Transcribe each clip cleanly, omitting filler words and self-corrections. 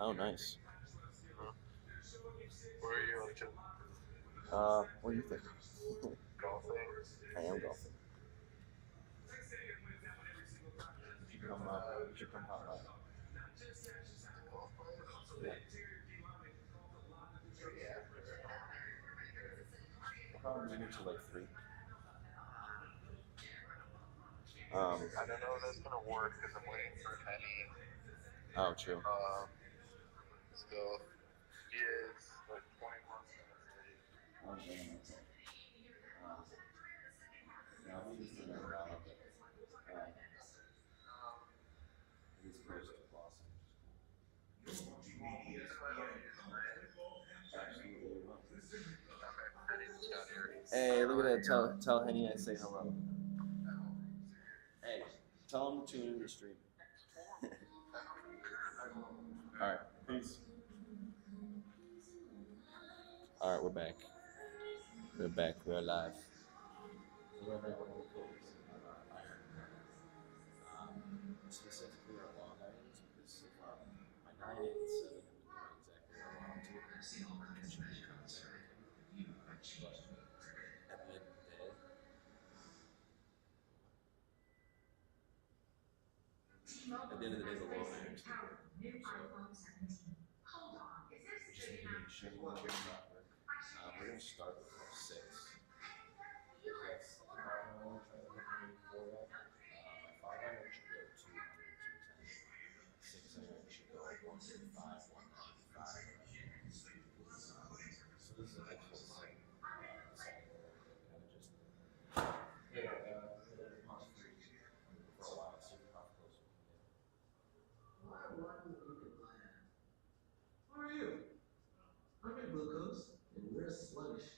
Oh, nice. Where are you up to? What do you think? Golfing? I am golfing. You should come out live. Golf place? Yeah. Yeah. I'll probably be here till like 3. I don't know if that's gonna work because I'm waiting for Henny. Oh, true. Still, he is like 21 minutes late. Oh, damn. Yeah, I'll be here for another hour, but he's close to Blossom, which is cool. Absolutely, you're welcome. Okay, Henny just got here. Hey, look at that. Tell Henny I say hello. Hey, tell him to tune in the stream. Alright, peace. Alright, we're back. We're back. We're live. Specifically our long irons because my 9, 8, and 7 have been exactly where I want to. But at the end of the day, the long irons can work. So we just need to make sure the long irons not work. We're gonna start with 6. That's tomorrow. Try to hit maybe 4 up. My 5 iron should go 200, 210. 6 iron should go 135, 195. So this is a nice little set. Kind of just hit a puff for a while, see how close we can get. How are you? I'm at glucose, and we're sluggish.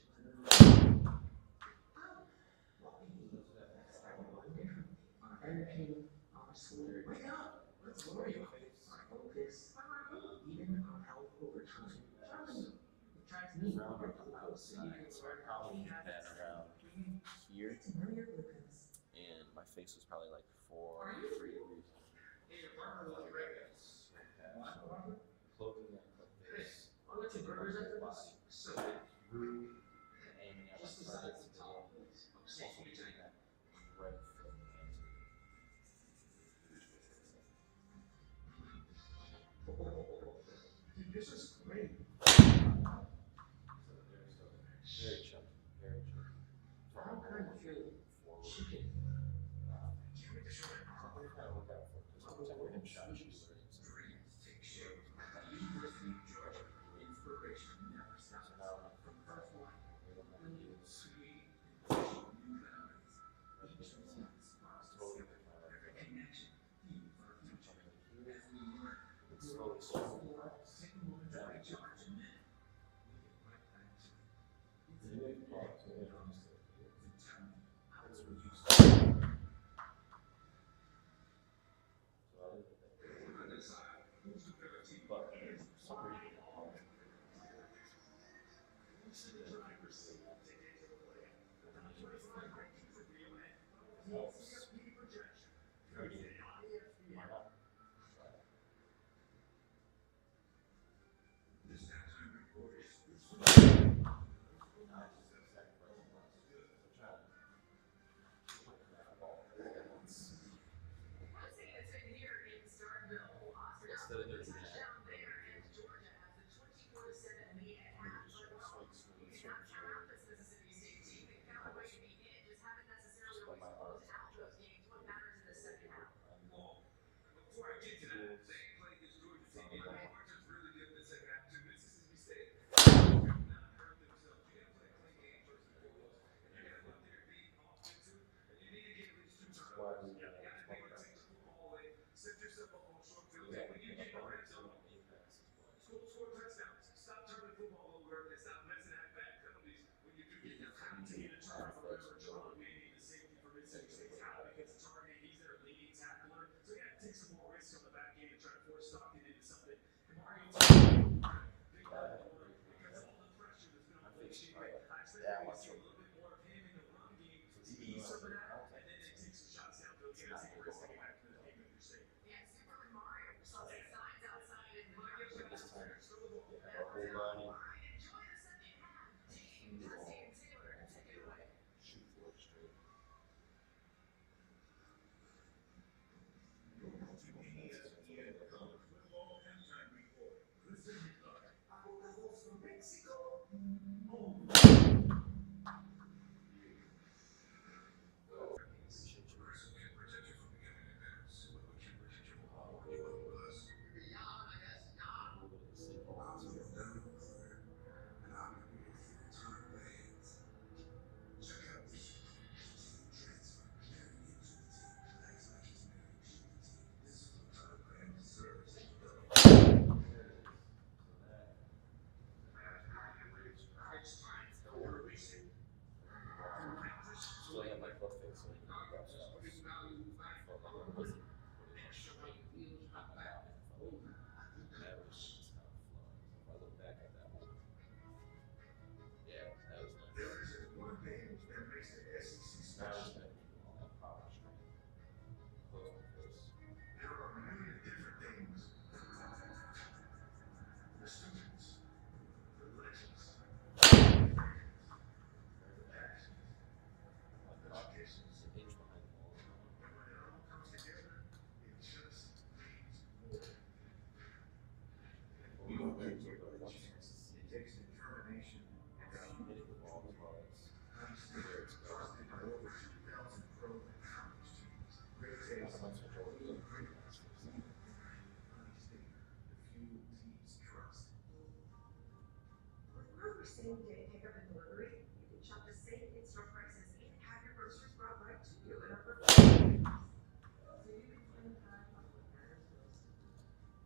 Our energy, our sleep. Wake up! Let's lower you. Our focus, even our health over time. It tracks me. Around our glucose side, so I probably hit that around here. And my face was probably like 4 degrees. Clothing that clip face. I'll let you burgers after this. So Through aiming at my targets, also hitting that right foot into this is great. very chunky, very chunky. How kind of feel Forward. chicken? Something kind of work out for because every time we're hip shot, she's learning something. Inspiration never So stops. now I'm going to use totally with my right foot. Jumping here, and slowly swinging across. I told you about this part.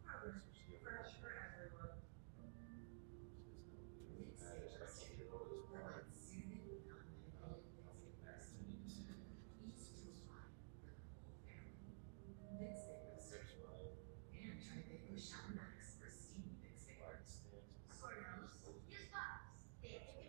How many matters I need to see to succeed. Fix my light stands.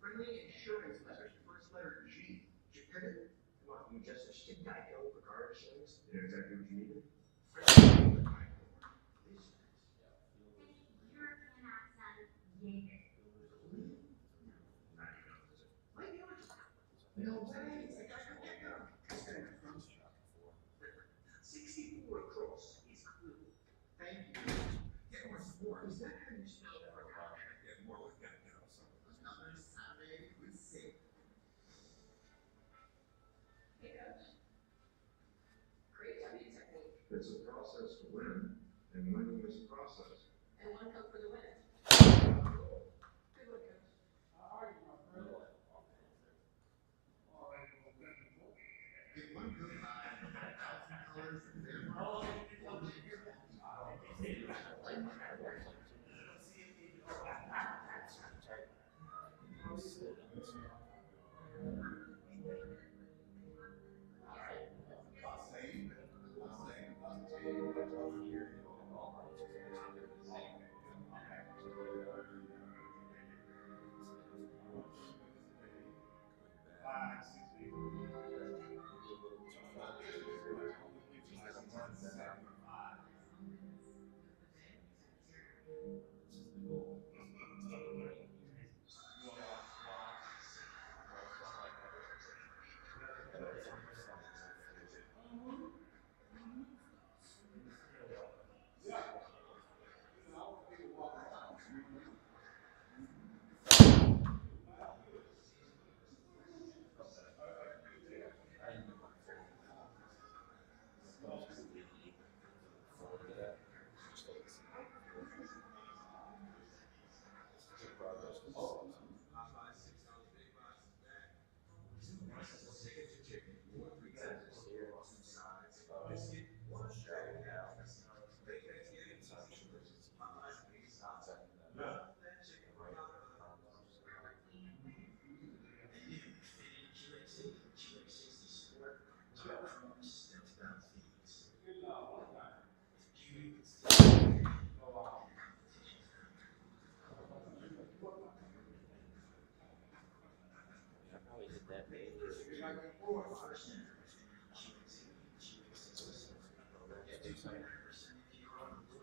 Friendly insurance message. First letter G. Did you get it? Come on, you just switched to Geico for car insurance. You know exactly what you needed? Friendly Geico. European accent, Jaeger. No way. It's a Geico pickup. 64 across. It's cool. Thank you. Get more support. Is that how you spell that? Get more with Geico. Another Saturday with Sid. Creativity technique. It's a process to win, and winning is a process. And one cup for the win. Good one, coach. Get one good buy, $1,000 in minimum.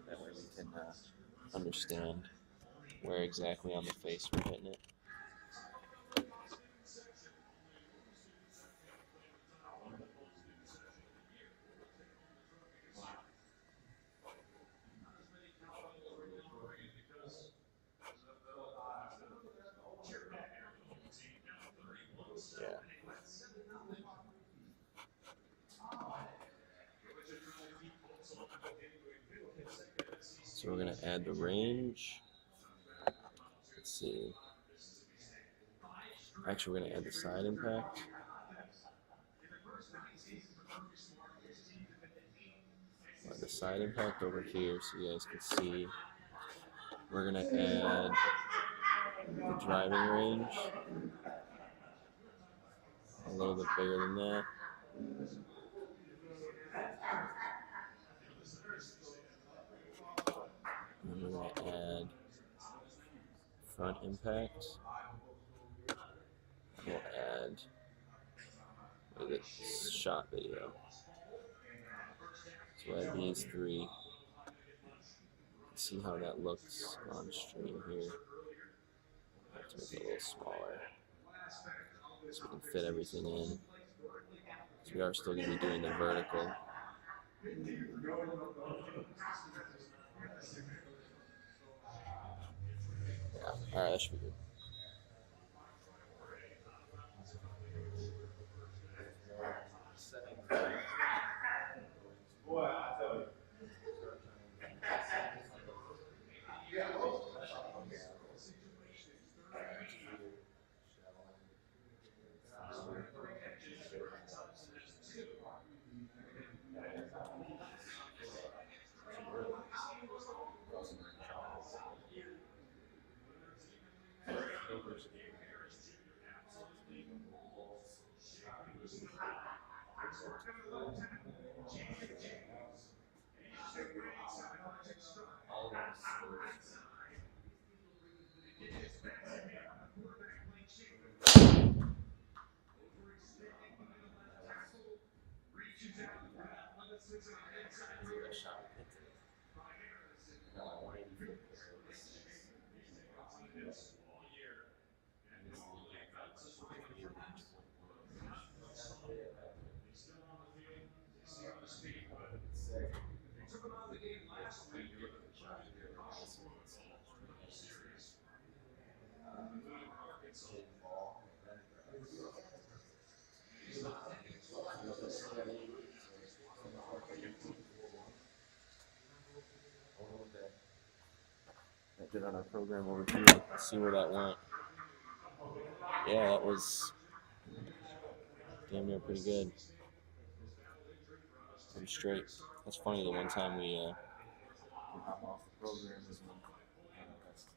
That way we can understand where exactly on the face we're hitting it. Yeah. So we're gonna add the range. Let's see. Actually, we're gonna add the side impact. The side impact over here so you guys can see. We're gonna add the driving range. A little bit bigger than that. And then we're gonna add front impact. We'll add the shot video. So we'll add these three. See how that looks on stream here. I have to make it a little smaller so we can fit everything in. So we are still going to be doing the vertical. Yeah, alright, that should be good. the best shot we hit today. I got my 184 carry with 6. That did on our program over here. Let's see where that went. Yeah, that was damn near pretty good. Pretty straight. That's funny. The one time we hop off the program is when that's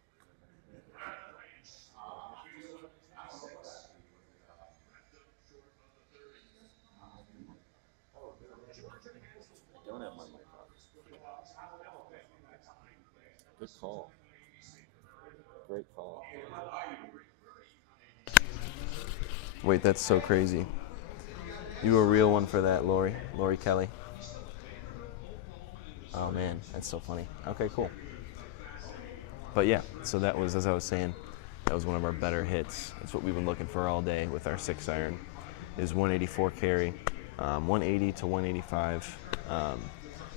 I don't have my mic on. Good call. Great call. Wait, that's so crazy. You a real one for that, Lori Kelly. Oh man, that's so funny. Okay, cool. But yeah, so that was, as I was saying, that was one of our better hits. That's what we've been looking for all day with our 6-iron, is 184 carry, 180 to 185.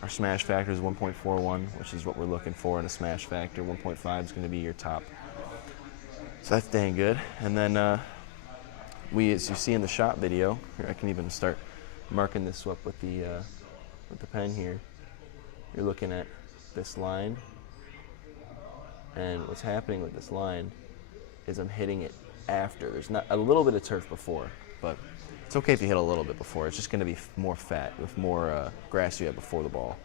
Our smash factor is 1.41, which is what we're looking for in a smash factor. 1.5 is going to be your top. So that's dang good. And then as you see in the shot video, here I can even start marking this up with the pen here. You're looking at this line, and what's happening with this line is I'm hitting it after. There's not a little bit of turf before, but it's okay if you hit a little bit before. It's just going to be more fat with more grass you have before the ball.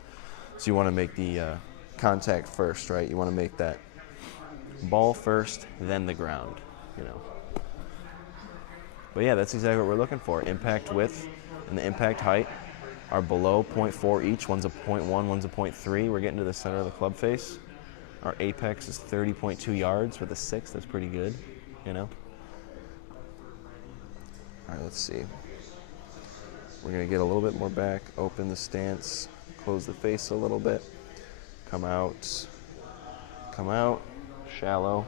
So you want to make the contact first, right? You want to make that ball first, then the ground, you know. But yeah, that's exactly what we're looking for. Impact width and the impact height are below 0.4 each. One's a 0.1, one's a 0.3. We're getting to the center of the club face. Our apex is 30.2 yards with a 6. That's pretty good, you know. All right, let's see. We're going to get a little bit more back, open the stance, close the face a little bit, come out, shallow,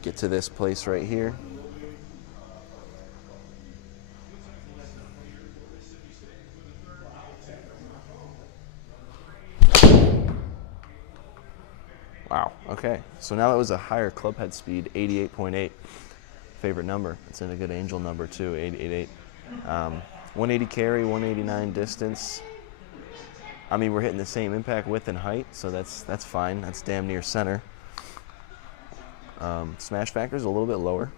get to this place right here. Wow, okay. So now that was a higher club head speed, 88.8. Favorite number. It's in a good angel number too, 888. 180 carry, 189 distance. I mean, we're hitting the same impact width and height, so that's fine. That's damn near center. Smash factor is a little bit lower,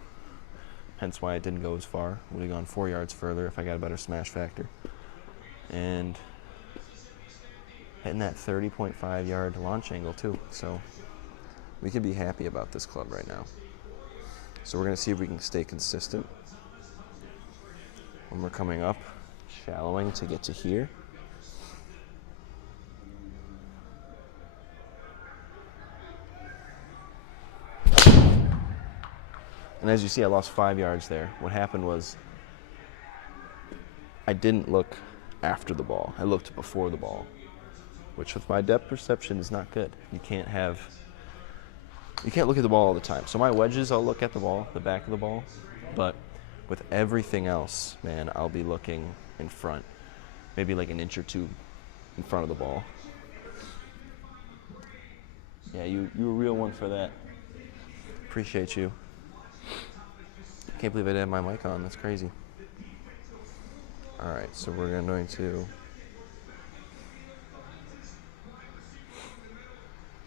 hence why it didn't go as far. Would have gone 4 yards further if I got a better smash factor. And hitting that 30.5 yard launch angle too, so we can be happy about this club right now. So we're going to see if we can stay consistent when we're coming up, shallowing to get to here. And as you see, I lost 5 yards there. What happened was I didn't look after the ball. I looked before the ball, which with my depth perception is not good. You can't look at the ball all the time. So my wedges, I'll look at the ball, the back of the ball, but with everything else, man, I'll be looking in front, maybe like an inch or two in front of the ball. Yeah, you a real one for that. Appreciate you. Can't believe I didn't have my mic on. That's crazy. All right, so we're going to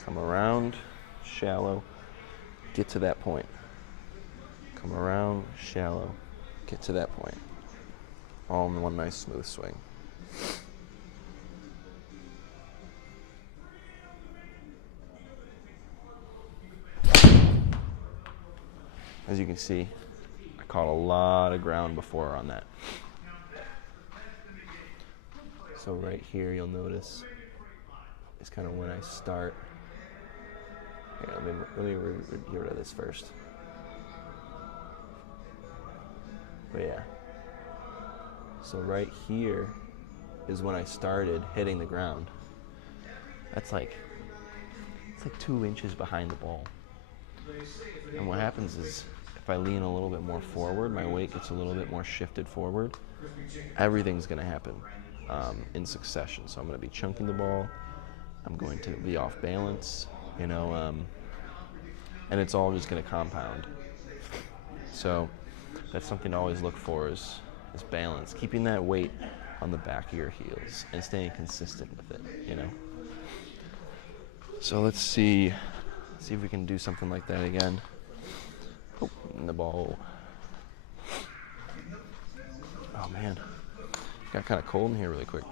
come around, shallow, get to that point. Come around, shallow, get to that point. All in one nice smooth swing. As you can see, I caught a lot of ground before on that. So right here, you'll notice is kind of when I start. Here, let me get rid of this first. But yeah, so right here is when I started hitting the ground. That's like, it's like 2 inches behind the ball. And what happens is, if I lean a little bit more forward, my weight gets a little bit more shifted forward, everything's going to happen in succession. So I'm going to be chunking the ball, I'm going to be off balance, and it's all just going to compound. So that's something to always look for is balance, keeping that weight on the back of your heels and staying consistent with it. So let's see if we can do something like that again. Oh, and the ball. Oh man, got kind of cold in here really quick.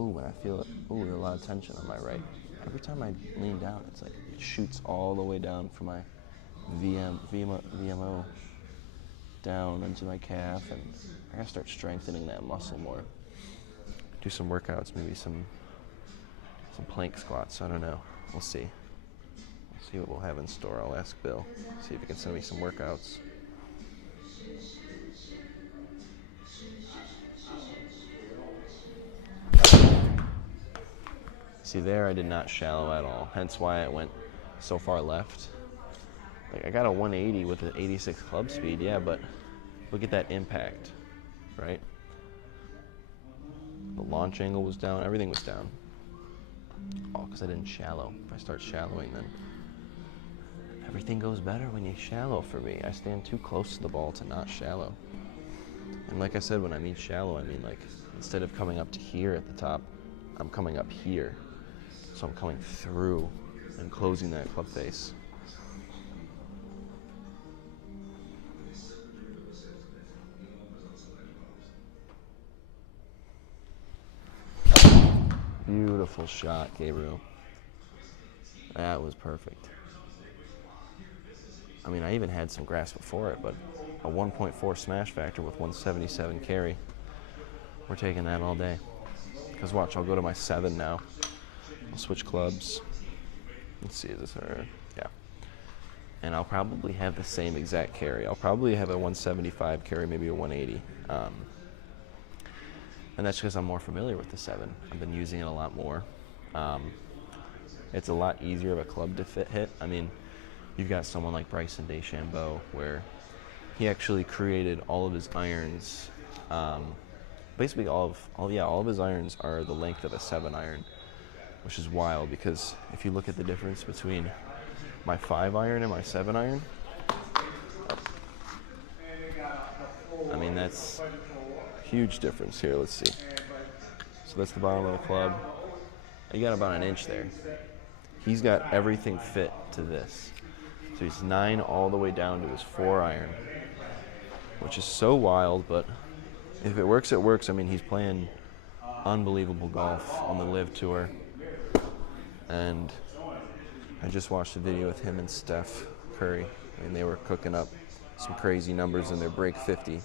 Ooh, and I feel it. Ooh, there's a lot of tension on my right. Every time I lean down, it's like it shoots all the way down from my VMO down into my calf, and I gotta start strengthening that muscle more. Do some workouts, maybe some plank squats. I don't know. We'll see. We'll see what we'll have in store. I'll ask Bill. See if he can send me some workouts. See there, I did not shallow at all. Hence why it went so far left. Like I got a 180 with an 86 club speed, yeah, but look at that impact, right? The launch angle was down, everything was down. All because I didn't shallow. If I start shallowing, then everything goes better when you shallow for me. I stand too close to the ball to not shallow. And like I said, when I mean shallow, I mean like instead of coming up to here at the top, I'm coming up here. So I'm coming through and closing that club face. Beautiful shot, Gabriel. That was perfect. I mean, I even had some grass before it, but a 1.4 smash factor with 177 carry. We're taking that all day. Because watch, I'll go to my 7 now. I'll switch clubs. Let's see, is this her? Yeah. And I'll probably have the same exact carry. I'll probably have a 175 carry, maybe a 180. And that's because I'm more familiar with the 7. I've been using it a lot more. It's a lot easier of a club to hit. I mean, you've got someone like Bryson DeChambeau where he actually created all of his irons. Basically, all of his irons are the length of a 7 iron, which is wild because if you look at the difference between my 5 iron and my 7 iron, I mean, that's a huge difference here. Let's see. So that's the bottom of the club. You got about an inch there. He's got everything fit to this. So he's 9 all the way down to his 4 iron, which is so wild, but if it works, it works. I mean, he's playing unbelievable golf on the LIV Tour. And I just watched a video with him and Steph Curry. I mean, they were cooking up some crazy numbers in their break 50.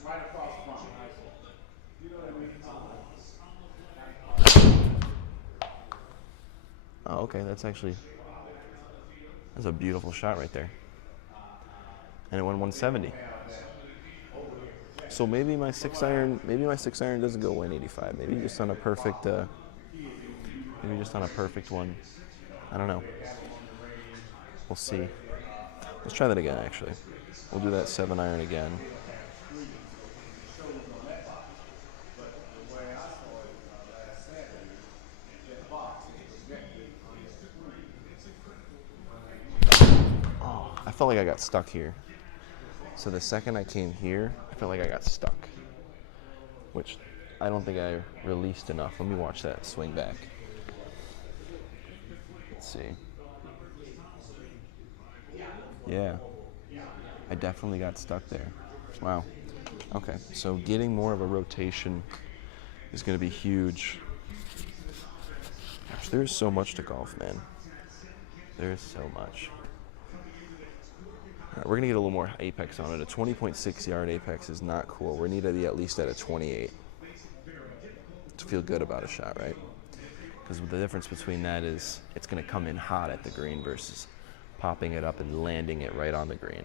Oh, okay, that's a beautiful shot right there. And it went 170. So maybe my 6 iron doesn't go 185. Maybe just on a perfect one. I don't know. We'll see. Let's try that again, actually. We'll do that 7 iron again. Oh, I felt like I got stuck here. So the second I came here, I felt like I got stuck, which I don't think I released enough. Let me watch that swing back. Let's see. Yeah, I definitely got stuck there. Wow. Okay, so getting more of a rotation is going to be huge. Gosh, there's so much to golf, man. There's so much. All right, we're going to get a little more apex on it. A 20.6 yard apex is not cool. We need to be at least at a 28 to feel good about a shot, right? Because the difference between that is it's going to come in hot at the green versus popping it up and landing it right on the green,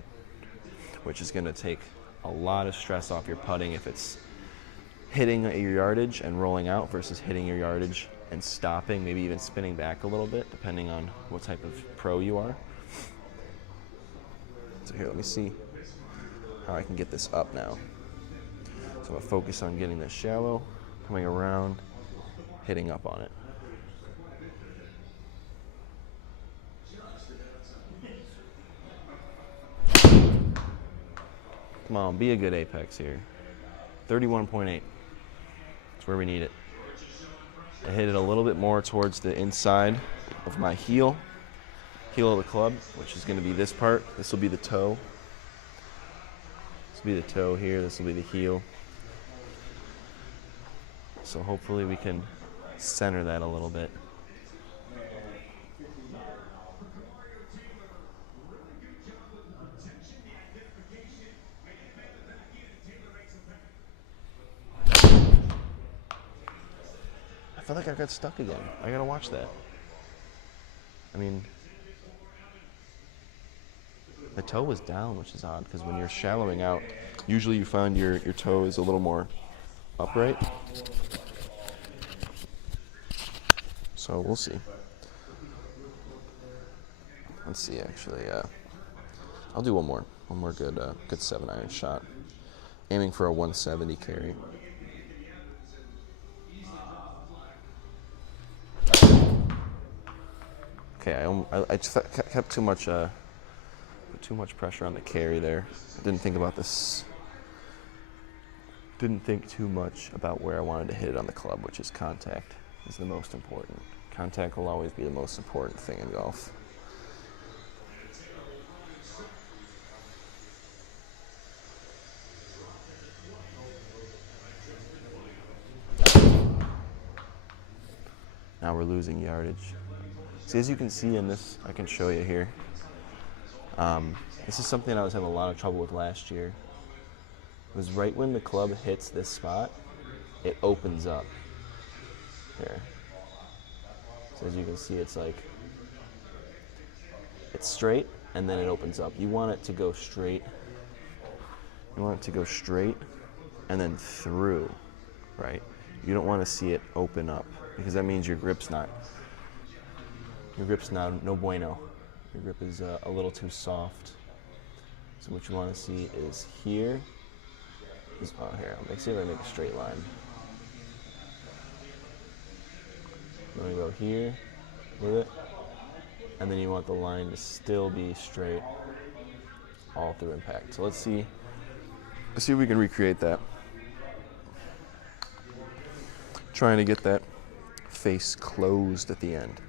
which is going to take a lot of stress off your putting if it's hitting your yardage and rolling out versus hitting your yardage and stopping, maybe even spinning back a little bit, depending on what type of pro you are. So here, let me see how I can get this up now. So I'm gonna focus on getting this shallow, coming around, hitting up on it. Come on, be a good apex here. 31.8. That's where we need it. I hit it a little bit more towards the inside of my heel of the club, which is going to be this part. This will be the toe. This will be the toe here. This will be the heel. So hopefully we can center that a little bit. I feel like I got stuck again. I gotta watch that. I mean, the toe was down, which is odd, because when you're shallowing out, usually you find your toe is a little more upright. So we'll see. Let's see, actually. I'll do one more good 7-iron shot. Aiming for a 170 carry. Okay, I just kept too much pressure on the carry there. I didn't think about this. Didn't think too much about where I wanted to hit it on the club, which is contact is the most important. Contact will always be the most important thing in golf. Now we're losing yardage. See, as you can see in this, I can show you here. This is something I was having a lot of trouble with last year. It was right when the club hits this spot, it opens up here. So as you can see, it's like, it's straight and then it opens up. You want it to go straight. You want it to go straight and then through, right? You don't want to see it open up because that means your grip's no bueno. Your grip is a little too soft. So what you want to see is here. Here, I'll see if I make a straight line. I'm gonna go here with it, and then you want the line to still be straight all through impact. So let's see if we can recreate that. Trying to get that face closed at the end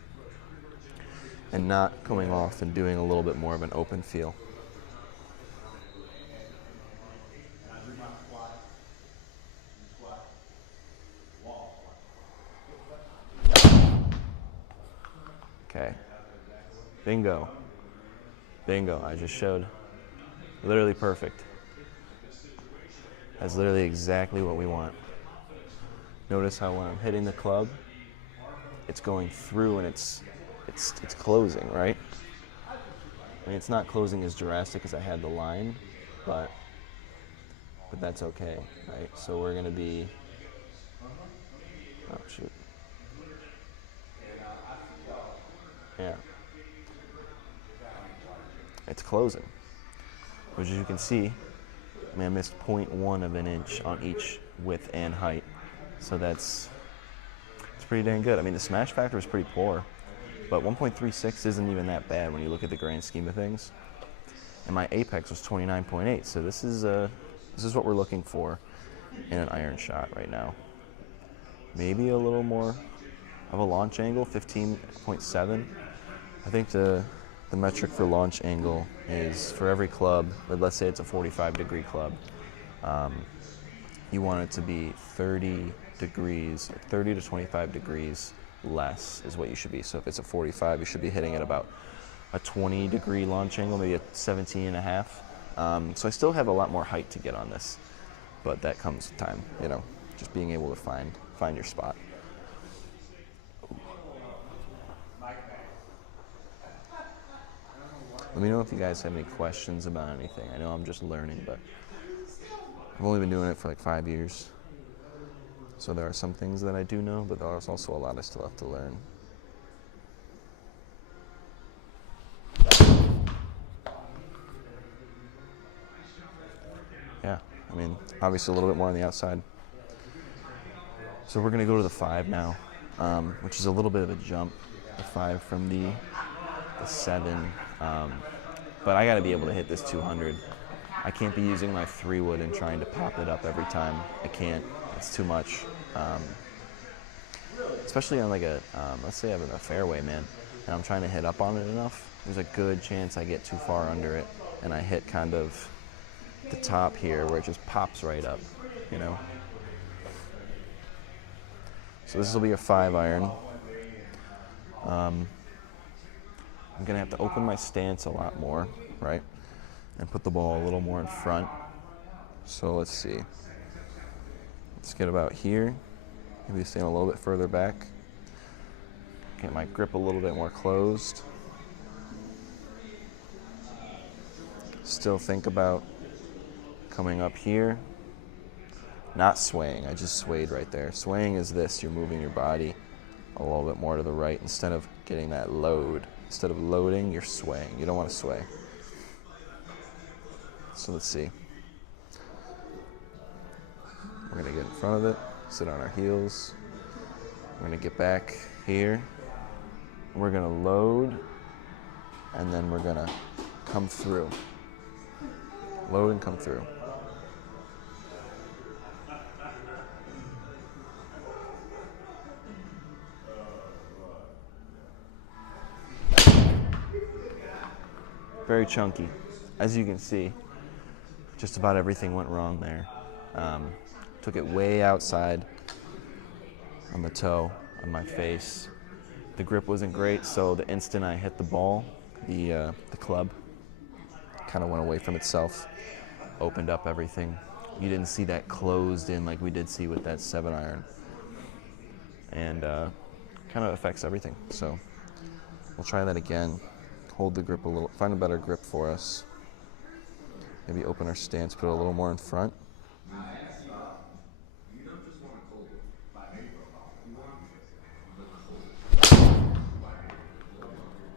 and not coming off and doing a little bit more of an open feel. Okay. Bingo. Bingo. I just showed. Literally perfect. That's literally exactly what we want. Notice how when I'm hitting the club, it's going through and it's closing, right? I mean, it's not closing as drastic as I had the line, but that's okay, right? So we're gonna be, oh shoot. Yeah. It's closing. Which as you can see, I mean, I missed 0.1 of an inch on each width and height. So it's pretty dang good. I mean, the smash factor was pretty poor, but 1.36 isn't even that bad when you look at the grand scheme of things. And my apex was 29.8, so this is what we're looking for in an iron shot right now. Maybe a little more of a launch angle, 15.7. I think the metric for launch angle is for every club, but let's say it's a 45-degree club, you want it to be 30 degrees, 30 to 25 degrees less is what you should be. So if it's a 45, you should be hitting at about a 20-degree launch angle, maybe a 17.5. So I still have a lot more height to get on this, but that comes with time, you know, just being able to find your spot. Let me know if you guys have any questions about anything. I know I'm just learning, but I've only been doing it for like 5 years. So there are some things that I do know, but there's also a lot I still have to learn. Yeah, I mean, obviously a little bit more on the outside. So we're gonna go to the 5 now, which is a little bit of a jump, the 5 from the 7. But I gotta be able to hit this 200. I can't be using my 3-wood and trying to pop it up every time. I can't, it's too much. Especially on like a, let's say I have a fairway, man, and I'm trying to hit up on it enough, there's a good chance I get too far under it and I hit kind of the top here where it just pops right up, you know? So this will be a 5-iron. I'm gonna have to open my stance a lot more, right? And put the ball a little more in front. So let's see. Let's get about here. Maybe stand a little bit further back. Get my grip a little bit more closed. Still think about coming up here. Not swaying, I just swayed right there. Swaying is this, you're moving your body a little bit more to the right instead of getting that load. Instead of loading, you're swaying. You don't want to sway. So let's see. We're gonna get in front of it, sit on our heels. We're gonna get back here. We're gonna load, and then we're gonna come through. Load and come through. Very chunky. As you can see, just about everything went wrong there. Took it way outside on the toe, on my face. The grip wasn't great, so the instant I hit the ball, the club kind of went away from itself, opened up everything. You didn't see that closed in like we did see with that 7-iron. And kind of affects everything. So we'll try that again. Hold the grip a little, find a better grip for us. Maybe open our stance, put it a little more in front.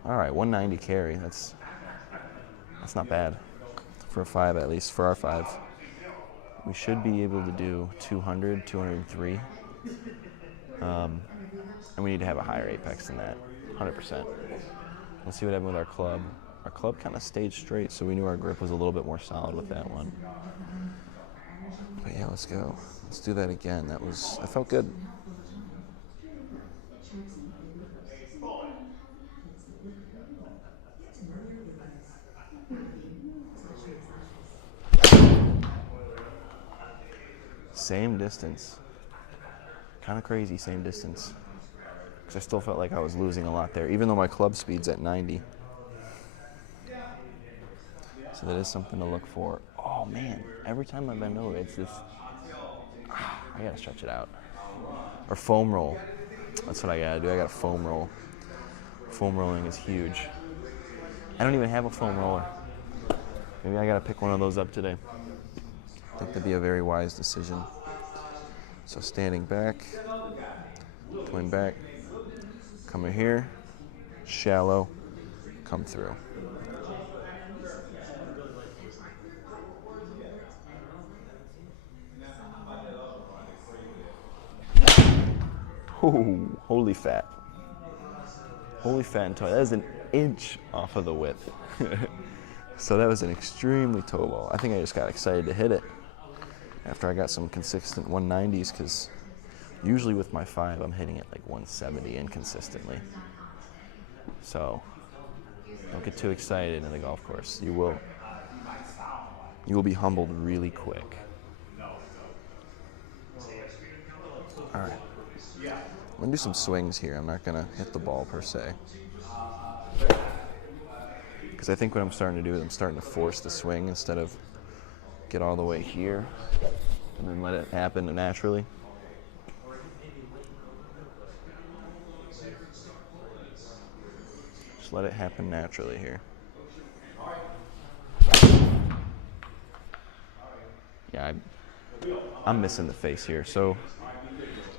All right, 190 carry. That's not bad for a 5, at least for our 5. We should be able to do 200, 203. And we need to have a higher apex than that, 100%. Let's see what happened with our club. Our club kind of stayed straight, so we knew our grip was a little bit more solid with that one. But yeah, let's go. Let's do that again. That felt good. Same distance. Kind of crazy, same distance. Because I still felt like I was losing a lot there, even though my club speed's at 90. So that is something to look for. Oh man, every time I bend over, it's this, I gotta stretch it out. Or foam roll. That's what I gotta do, I gotta foam roll. Foam rolling is huge. I don't even have a foam roller. Maybe I gotta pick one of those up today. I think that'd be a very wise decision. So standing back, coming back, coming here, shallow, come through. Ooh, holy fat. Holy fat and toe. That is an inch off of the width. So that was an extremely toe ball. I think I just got excited to hit it after I got some consistent 190s, because usually with my 5, I'm hitting it like 170 inconsistently. So don't get too excited in the golf course. You will be humbled really quick. All right. I'm gonna do some swings here. I'm not gonna hit the ball per se. Because I think what I'm starting to do is I'm starting to force the swing instead of get all the way here and then let it happen naturally. Just let it happen naturally here. Yeah, I'm missing the face here. So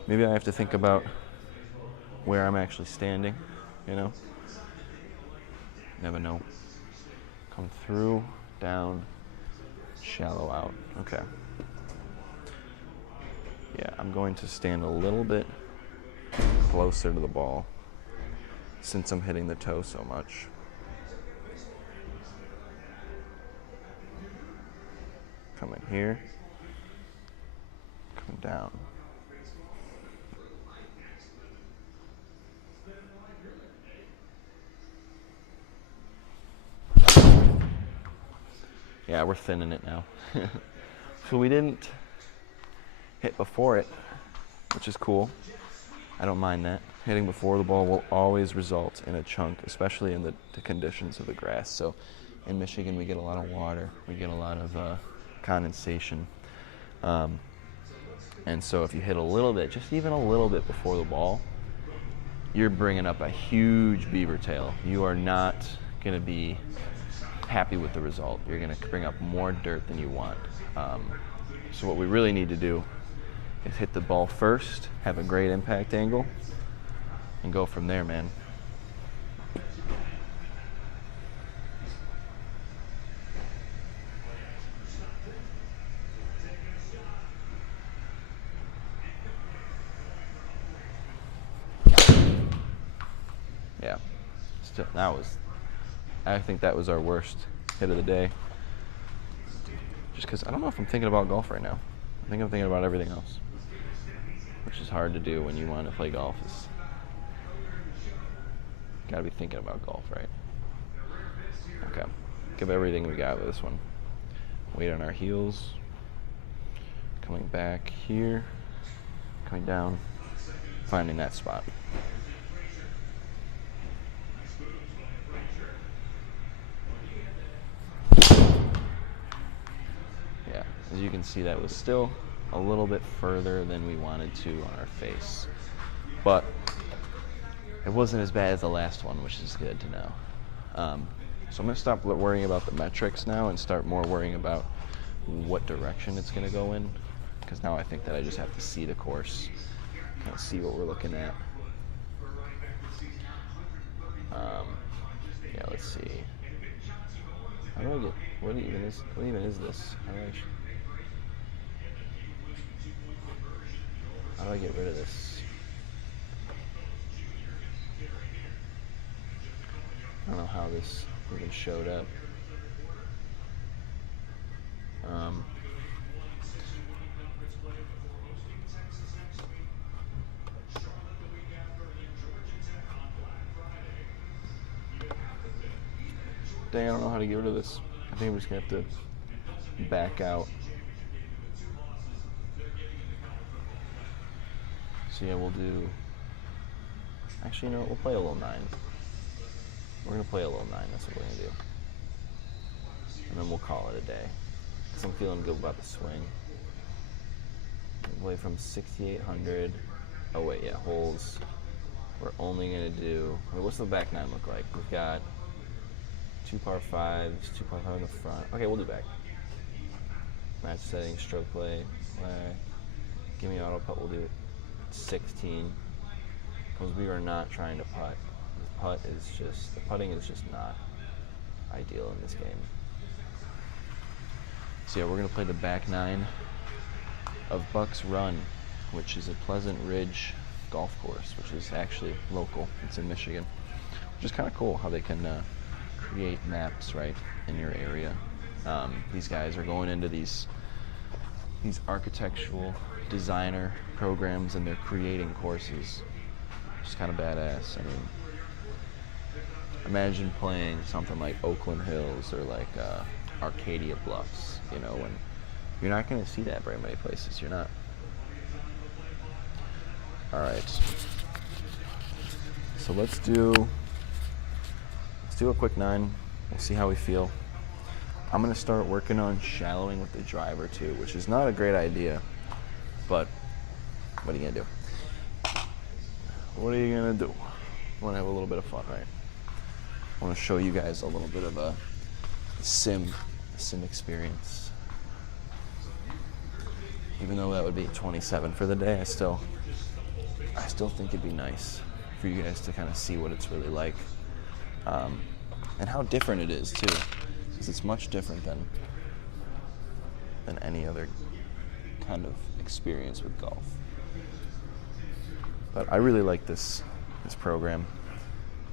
maybe I have to think about where I'm actually standing, you know? Never know. Come through, down, shallow out. Okay. Yeah, I'm going to stand a little bit closer to the ball since I'm hitting the toe so much. Coming here, coming down. Yeah, we're thinning it now. So we didn't hit before it, which is cool. I don't mind that. Hitting before the ball will always result in a chunk, especially in the conditions of the grass. So in Michigan, we get a lot of water. We get a lot of condensation. And so if you hit a little bit, just even a little bit before the ball, you're bringing up a huge beaver tail. You are not going to be happy with the result. You're going to bring up more dirt than you want. So what we really need to do is hit the ball first, have a great impact angle, and go from there, man. Yeah, still, I think that was our worst hit of the day. Just because I don't know if I'm thinking about golf right now. I think I'm thinking about everything else, which is hard to do when you want to play golf. Gotta be thinking about golf, right? Okay, give everything we got with this one. Weight on our heels. Coming back here, coming down, finding that spot. Yeah, as you can see, that was still a little bit further than we wanted to on our face, but it wasn't as bad as the last one, which is good to know. So I'm going to stop worrying about the metrics now and start more worrying about what direction it's going to go in, because now I think that I just have to see the course, kind of see what we're looking at. Yeah, let's see. How do I get, what even is this? How do I get rid of this? I don't know how this even showed up. Dang, I don't know how to get rid of this. I think I'm just gonna have to back out. So yeah, we'll do, actually, you know, we'll play a low 9. We're gonna play a low 9, that's what we're gonna do. And then we'll call it a day, because I'm feeling good about the swing. We'll play from 6,800, oh wait, yeah, holes. We're only gonna do, what's the back 9 look like? We've got 2 par 5s, 2 par 5 in the front. Okay, we'll do back. Match setting, stroke play, give me auto putt, we'll do 16. Because we are not trying to putt. The putting is just not ideal in this game. So yeah, we're gonna play the back 9 of Bucks Run, which is a Pleasant Ridge golf course, which is actually local. It's in Michigan, which is kind of cool how they can create maps right in your area. These guys are going into these architectural designer programs, and they're creating courses. It's kind of badass. I mean, imagine playing something like Oakland Hills or like Arcadia Bluffs, you know, and you're not going to see that very many places. You're not. All right. So let's do a quick 9. We'll see how we feel. I'm going to start working on shallowing with the driver too, which is not a great idea, but what are you going to do? What are you going to do? I want to have a little bit of fun, right? I want to show you guys a little bit of a sim experience. Even though that would be 27 for the day, I still think it'd be nice for you guys to kind of see what it's really like, and how different it is too, because it's much different than any other kind of experience with golf. But I really like this program.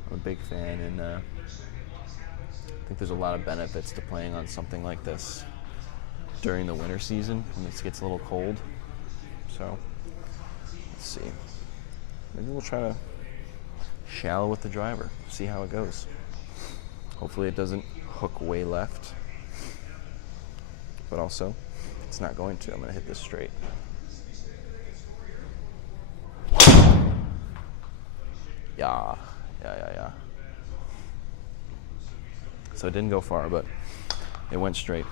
I'm a big fan, and I think there's a lot of benefits to playing on something like this during the winter season when it gets a little cold. So let's see. Maybe we'll try to shallow with the driver, see how it goes. Hopefully it doesn't hook way left, but also it's not going to. I'm going to hit this straight. Yeah. So it didn't go far, but it went straight.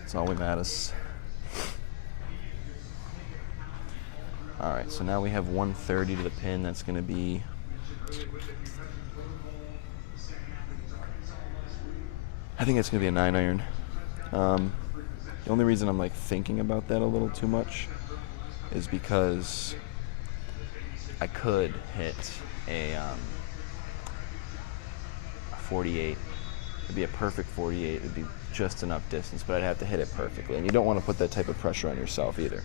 That's all that matters. All right, so now we have 130 to the pin. That's going to be I think it's going to be a 9-iron. The only reason I'm like thinking about that a little too much is because I could hit a 48. It'd be a perfect 48. It'd be just enough distance, but I'd have to hit it perfectly. And you don't want to put that type of pressure on yourself either.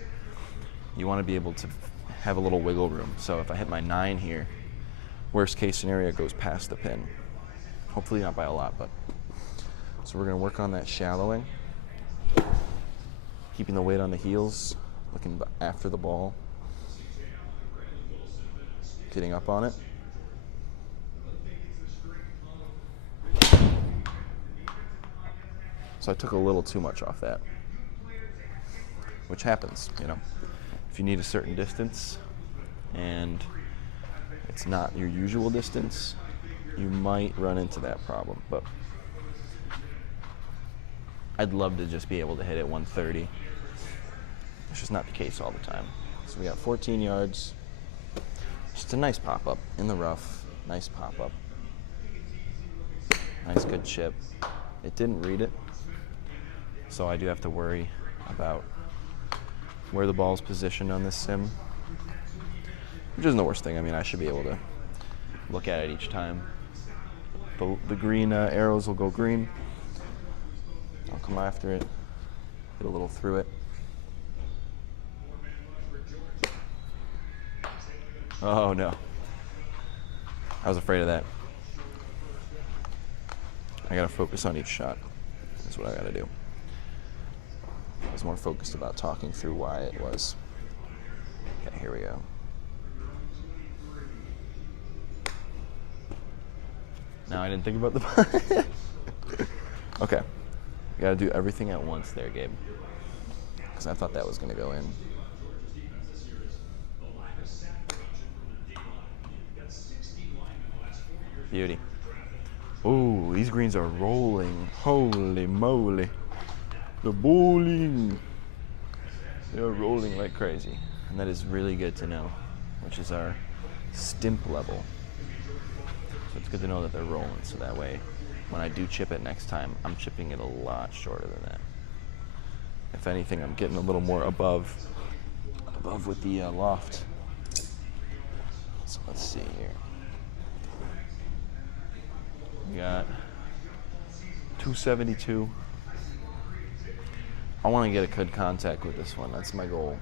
You want to be able to have a little wiggle room. So if I hit my 9 here, worst case scenario, it goes past the pin. Hopefully not by a lot, but. So we're going to work on that shallowing. Keeping the weight on the heels, looking after the ball. Getting up on it. So I took a little too much off that, which happens, you know. If you need a certain distance and it's not your usual distance, you might run into that problem. But I'd love to just be able to hit it 130. It's just not the case all the time. So we got 14 yards. Just a nice pop-up in the rough. Nice pop-up. Nice good chip. It didn't read it, so I do have to worry about where the ball's positioned on this sim, which isn't the worst thing. I mean, I should be able to look at it each time. The green arrows will go green. I'll come after it, hit a little through it. Oh no, I was afraid of that. I gotta focus on each shot. That's what I gotta do. I was more focused about talking through why it was. Okay, here we go. Now I didn't think about the Okay. You gotta do everything at once there, Gabe. Because I thought that was gonna go in. Beauty. Ooh, these greens are rolling. Holy moly. The bowling. They're rolling like crazy. And that is really good to know, which is our stimp level. So it's good to know that they're rolling, so that way when I do chip it next time, I'm chipping it a lot shorter than that. If anything, I'm getting a little more above with the loft. So let's see here. We got 272. I want to get a good contact with this one. That's my goal.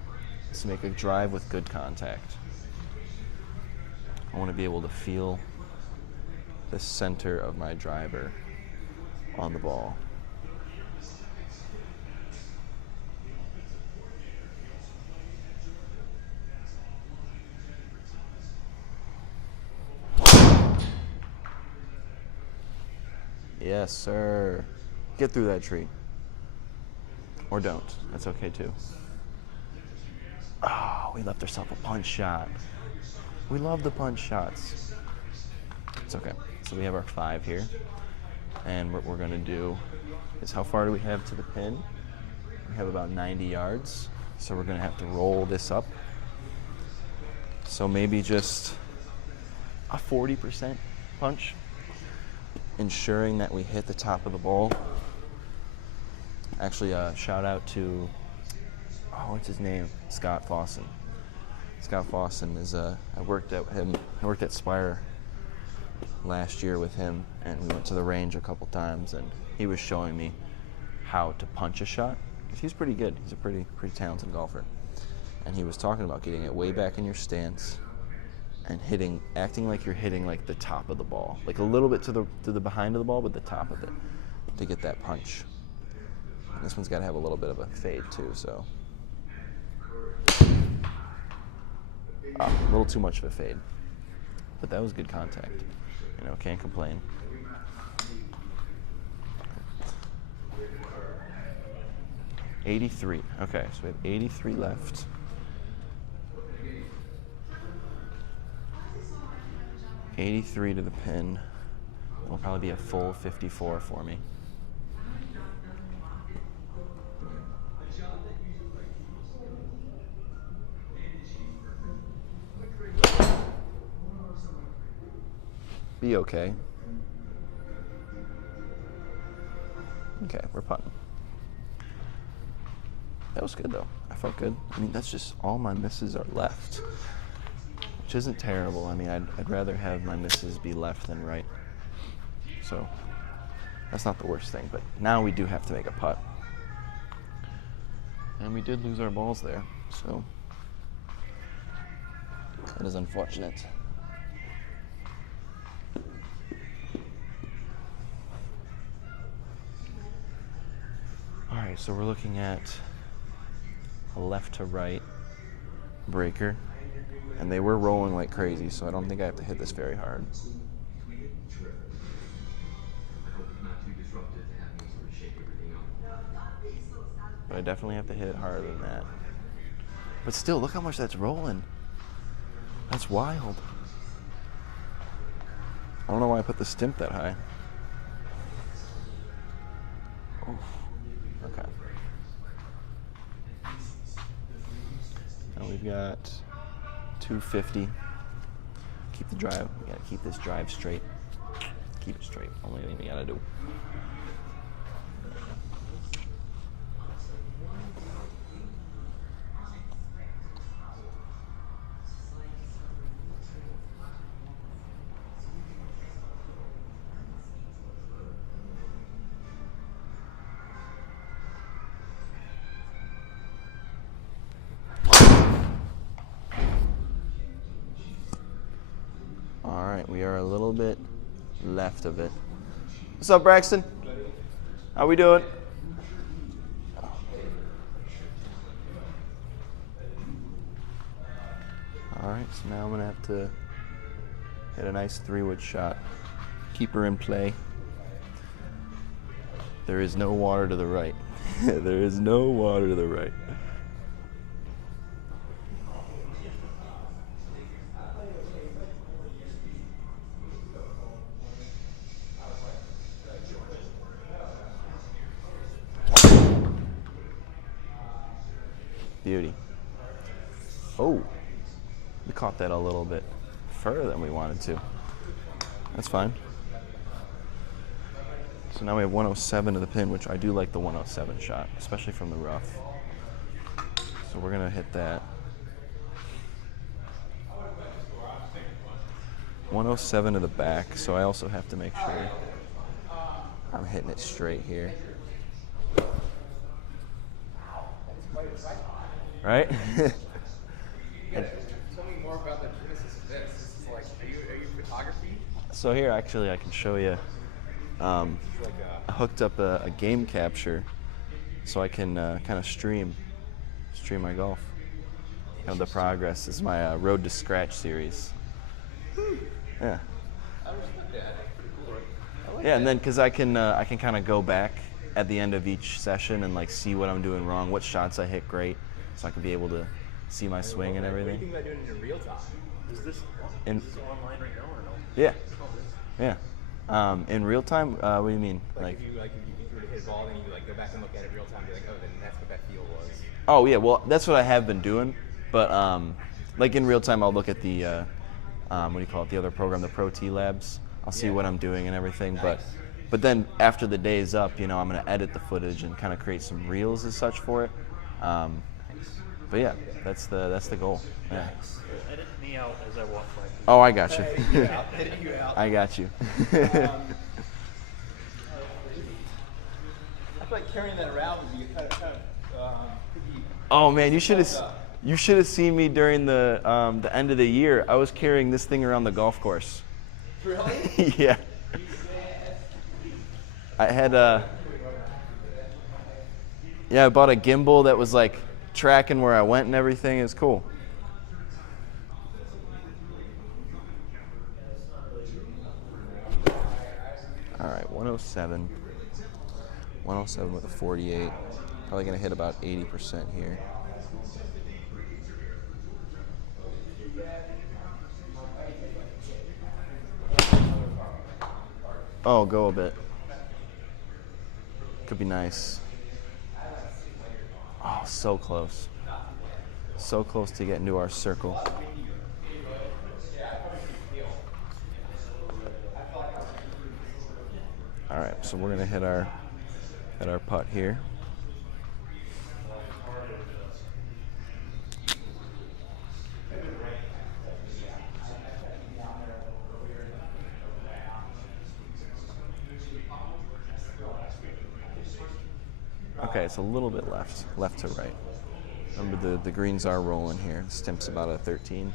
Is to make a drive with good contact. I want to be able to feel the center of my driver on the ball. Yes, sir. Get through that tree. Or don't. That's okay too. Oh, we left ourselves a punch shot. We love the punch shots. It's okay. So we have our 5 here. And what we're going to do is, how far do we have to the pin? We have about 90 yards. So we're going to have to roll this up. So maybe just a 40% punch, ensuring that we hit the top of the ball. Actually, shout out to, what's his name? Scott Fawson. Scott Fawson is I worked at Spire last year with him, and we went to the range a couple times, and he was showing me how to punch a shot. He's pretty good. He's a pretty talented golfer. And he was talking about getting it way back in your stance and acting like you're hitting like the top of the ball, like a little bit to the behind of the ball, but the top of it, to get that punch. And this one's got to have a little bit of a fade too, so a little too much of a fade. But that was good contact. Can't complain. $83. Okay, so we have 83 left. $83 to the pin. It'll probably be a full 54 for me. Be okay. Okay, we're putting. That was good though. I felt good. I mean, that's just all my misses are left, which isn't terrible. I mean, I'd rather have my misses be left than right. So that's not the worst thing. But now we do have to make a putt, and we did lose our balls there. So that is unfortunate. All right, so we're looking at a left to right breaker, and they were rolling like crazy, so I don't think I have to hit this very hard. But I definitely have to hit it harder than that. But still, look how much that's rolling. That's wild. I don't know why I put the stimp that high. Oof. Okay. Now we've got 250. Keep the drive. We gotta keep this drive straight. Keep it straight. Only thing we gotta do. We are a little bit left of it. What's up, Braxton? How we doing? All right, so now I'm gonna have to hit a nice 3-wood shot. Keep her in play. There is no water to the right. There is no water to the right. Beauty. Oh, we caught that a little bit further than we wanted to. That's fine. So now we have 107 to the pin, which I do like the 107 shot, especially from the rough. So we're gonna hit that. 107 to the back, so I also have to make sure I'm hitting it straight here. Right? Tell me more about the genesis of this. This is like, are you photography? So here, actually, I can show you. I hooked up a game capture, so I can kind of stream my golf. The progress. This is my Road to Scratch series. Yeah. I respect that. Yeah, and then because I can kind of go back at the end of each session and like see what I'm doing wrong, what shots I hit great, so I can be able to see my swing and everything. What do you think about doing it in real time? Is this online right now or no? Yeah. Yeah. In real time, what do you mean? Like if you were to hit a ball and you like go back and look at it real time, be like, oh, then that's what that feel was. Oh yeah, well that's what I have been doing, but like in real time I'll look at the what do you call it? The other program, the Pro T Labs. I'll see what I'm doing and everything, Nice. but then after the day is up, I'm gonna edit the footage and kind of create some reels as such for it. But yeah, that's the goal. Yeah. Edit me out as I walk by. Oh, I got you. Edit you out. I got you. I feel like carrying that around would be could be. Oh man, you should have seen me during the end of the year. I was carrying this thing around the golf course. Really? Yeah. I had I bought a gimbal that was like tracking where I went and everything. It was cool. All right, 107. 107 with a 48. Probably gonna hit about 80% here. Oh, go a bit. Could be nice. Oh, so close. So close to getting to our circle. All right, so we're gonna hit our putt here. Okay, it's a little bit left to right. Remember the greens are rolling here. Stimp's about a 13.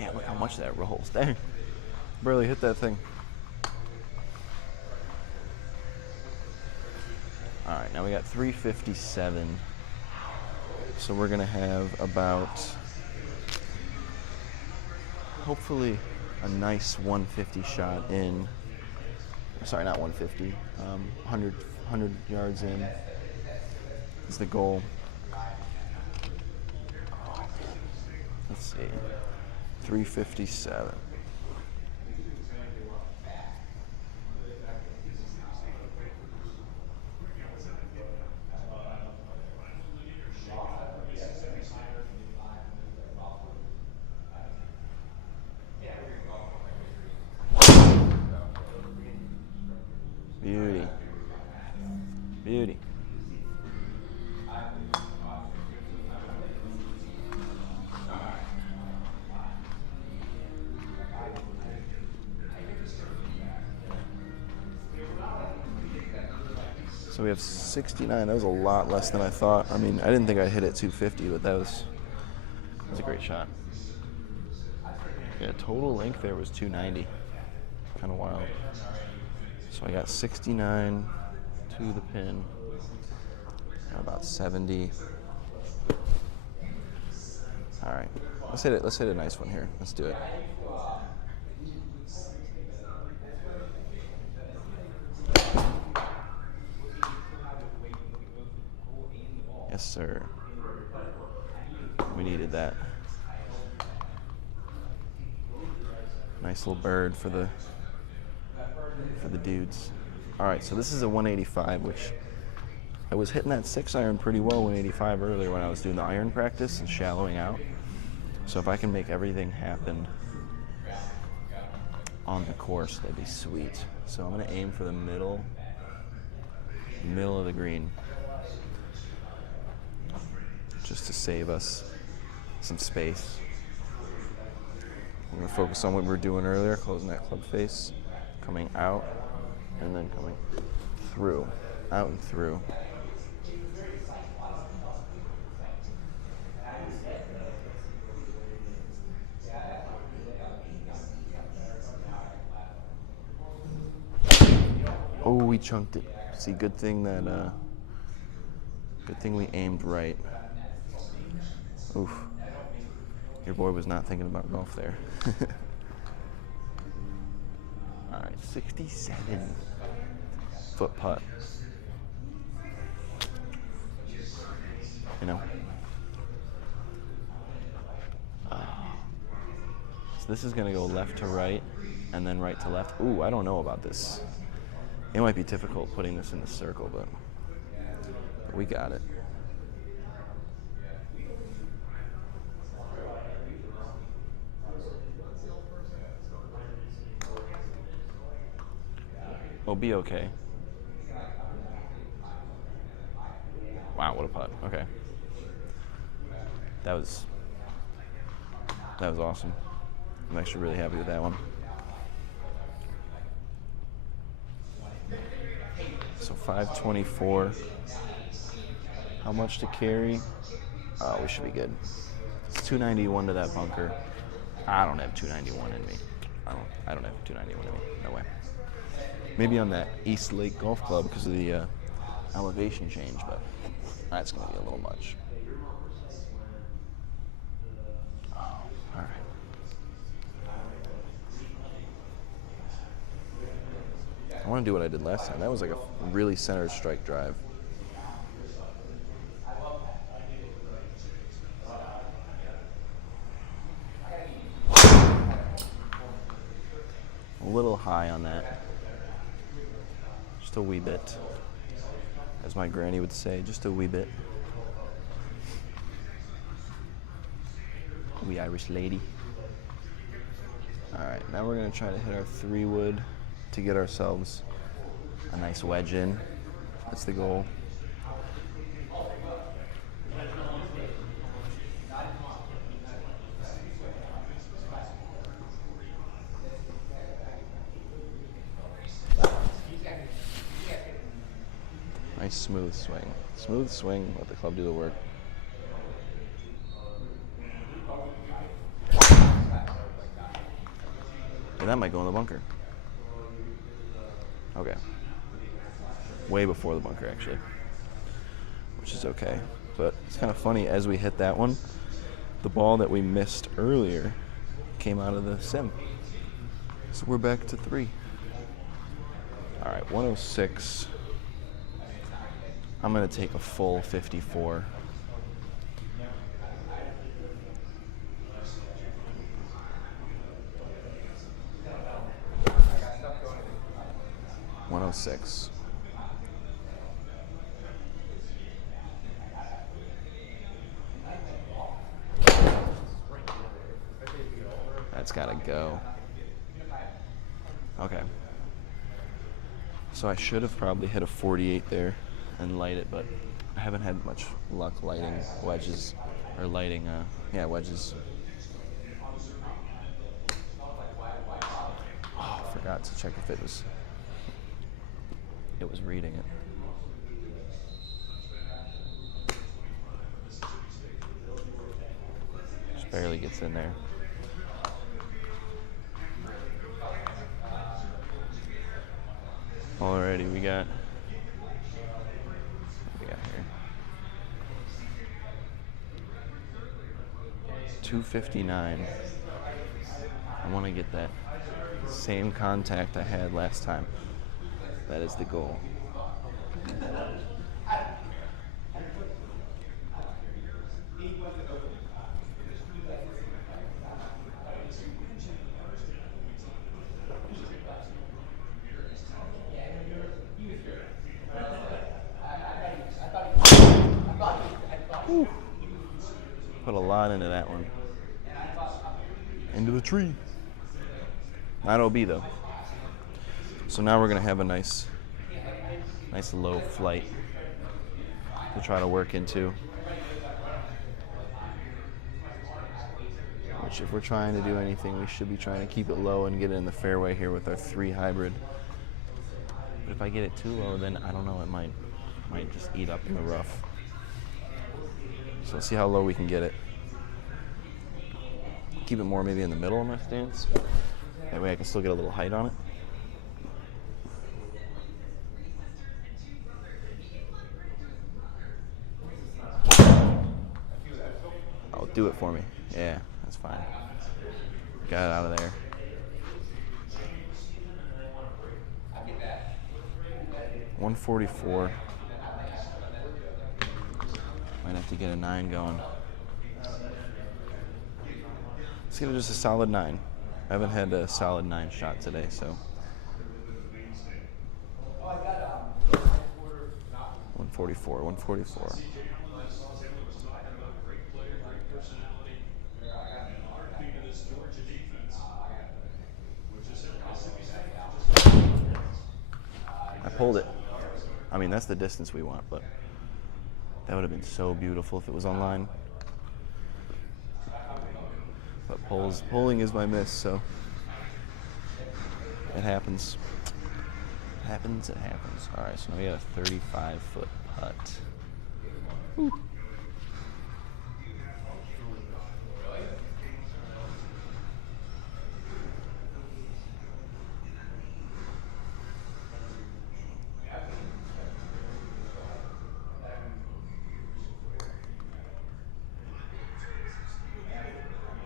Yeah, look how much that rolls. Dang. Barely hit that thing. All right, now we got 357. So we're gonna have about, hopefully, a nice 150 shot in. Sorry, not 150. 100 yards in is the goal. Let's see. 357. Beauty. Beauty. So we have 69. That was a lot less than I thought. I mean, I didn't think I'd hit it 250, but that was a great shot. Yeah, total length there was 290. Kind of wild. So I got 69 to the pin. About 70. All right, let's hit it. Let's hit a nice one here. Let's do it. Yes, sir. We needed that. Nice little bird for the dudes. All right, so this is a 185, which I was hitting that 6-iron pretty well, 185 earlier when I was doing the iron practice and shallowing out. So if I can make everything happen on the course, that'd be sweet. So I'm gonna aim for the middle of the green, just to save us some space. I'm gonna focus on what we were doing earlier, closing that club face, coming out, and then coming through, out and through. Oh, we chunked it. See, good thing we aimed right. Oof. Your boy was not thinking about golf there. All right, 67-foot putt. You know. So this is gonna go left to right, and then right to left. Ooh, I don't know about this. It might be difficult putting this in the circle, but we got it. We'll be okay. what a putt. Okay. That was awesome. I'm actually really happy with that one. So 524. How much to carry? Oh, we should be good. It's 291 to that bunker. I don't have 291 in me. I don't have 291 in me. No way. Maybe on that East Lake Golf Club because of the elevation change, but that's going to be a little much. Oh, all right. I want to do what I did last time. That was like a really center strike drive. A little high on that. Just a wee bit. As my granny would say, just a wee bit. Wee Irish lady. All right, now we're gonna try to hit our 3-wood to get ourselves a nice wedge in. That's the goal. Nice smooth swing. Smooth swing, let the club do the work. And that might go in the bunker. Okay. Way before the bunker, actually. Which is okay. But it's kind of funny, as we hit that one, the ball that we missed earlier came out of the sim. So we're back to 3. All right, 106. I'm going to take a full 54. $106. That's got to go. Okay. So I should have probably hit a 48 there and light it, but I haven't had much luck lighting wedges, or lighting, wedges. Oh, I forgot to check if it was reading it. Just barely gets in there. Alrighty, we got here? 259. I want to get that same contact I had last time. That is the goal. Whew. Put a lot into that one. Into the tree. Not OB though. So now we're gonna have a nice low flight to try to work into. Which, if we're trying to do anything, we should be trying to keep it low and get it in the fairway here with our 3 hybrid. But if I get it too low, then I don't know, it might just eat up in the rough. So let's see how low we can get it. Keep it more maybe in the middle of my stance. That way I can still get a little height on it. Oh, do it for me. Yeah, that's fine. Got it out of there. $144. Might have to get a 9 going. Let's get just a solid 9. I haven't had a solid 9 shot today, so. 144. I pulled it. I mean, that's the distance we want, but That would have been so beautiful if it was online. But polling is my miss, so it happens. It happens. All right, so now we got a 35-foot putt. Whew.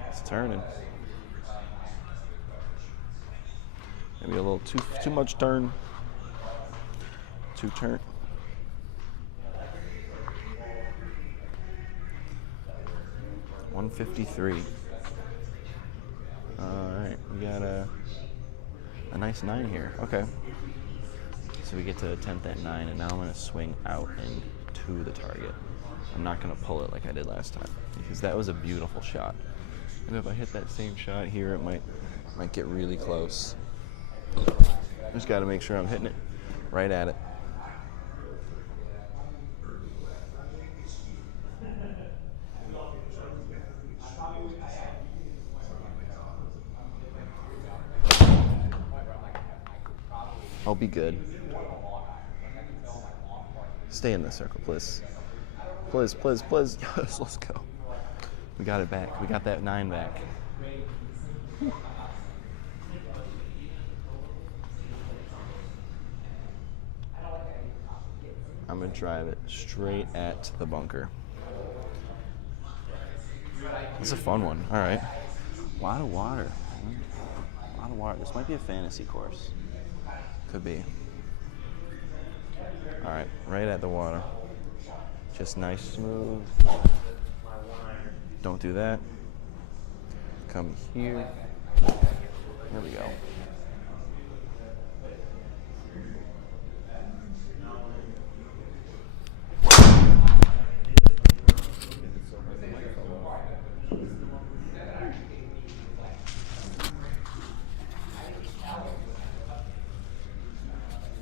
It's turning. Maybe a little too much turn. Two turn. $153. All right, we got a nice 9 here. Okay. So we get to the 10th at 9, and now I'm gonna swing out and to the target. I'm not gonna pull it like I did last time because that was a beautiful shot. And if I hit that same shot here, it might get really close. Just got to make sure I'm hitting it right at it. I'll be good. Stay in the circle, please. Please. Yes, let's go. We got it back. We got that 9 back. I'm going to drive it straight at the bunker. It's a fun one. All right. A lot of water. A lot of water. This might be a fantasy course. Could be. All right. Right at the water. Just nice, smooth. Don't do that. Come here. There we go.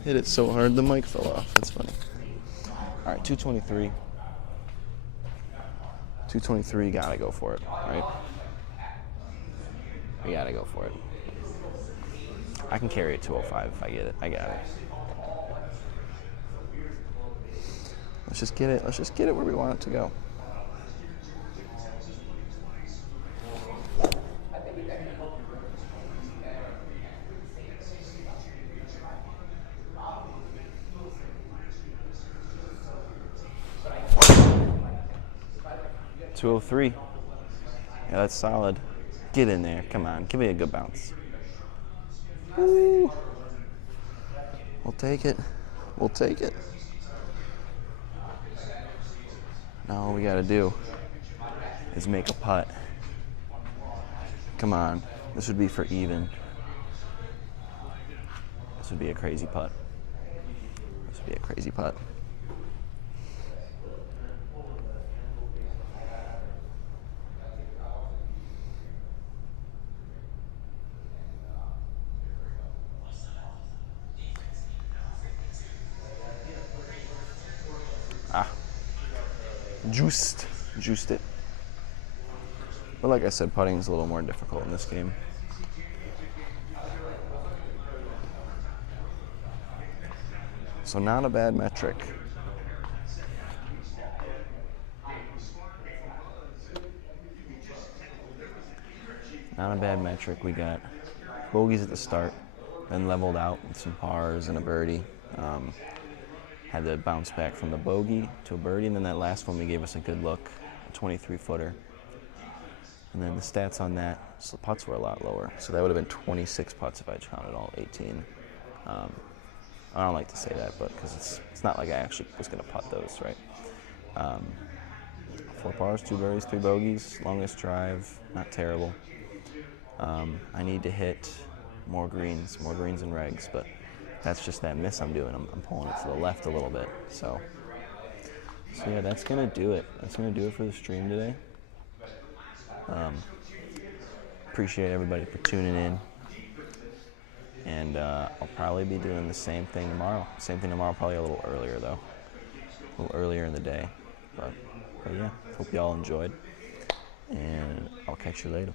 Hit it so hard the mic fell off. That's funny. All right, 223. 223, gotta go for it, right? We gotta go for it. I can carry it 205 if I get it. I got it. Let's just get it. Let's just get it where we want it to go. .203. Yeah, that's solid. Get in there. Come on. Give me a good bounce. Woo. We'll take it. We'll take it. Now all we got to do is make a putt. Come on. This would be for even. This would be a crazy putt. This would be a crazy putt. Juiced it. But like I said, putting is a little more difficult in this game. So not a bad metric. Not a bad metric. We got bogeys at the start, then leveled out with some pars and a birdie. Had to bounce back from the bogey to a birdie, and then that last one we gave us a good look, a 23-footer. And then the stats on that, so the putts were a lot lower. So that would have been 26 putts if I counted all 18. I don't like to say that, but because it's not like I actually was going to putt those, right? 4 pars, 2 birdies, 3 bogeys, longest drive, not terrible. I need to hit more greens and regs, but that's just that miss I'm doing. I'm pulling it to the left a little bit. So yeah, that's gonna do it. That's gonna do it for the stream today. Appreciate everybody for tuning in. And I'll probably be doing the same thing tomorrow. Same thing tomorrow, probably a little earlier though. A little earlier in the day. But yeah, hope y'all enjoyed, and I'll catch you later.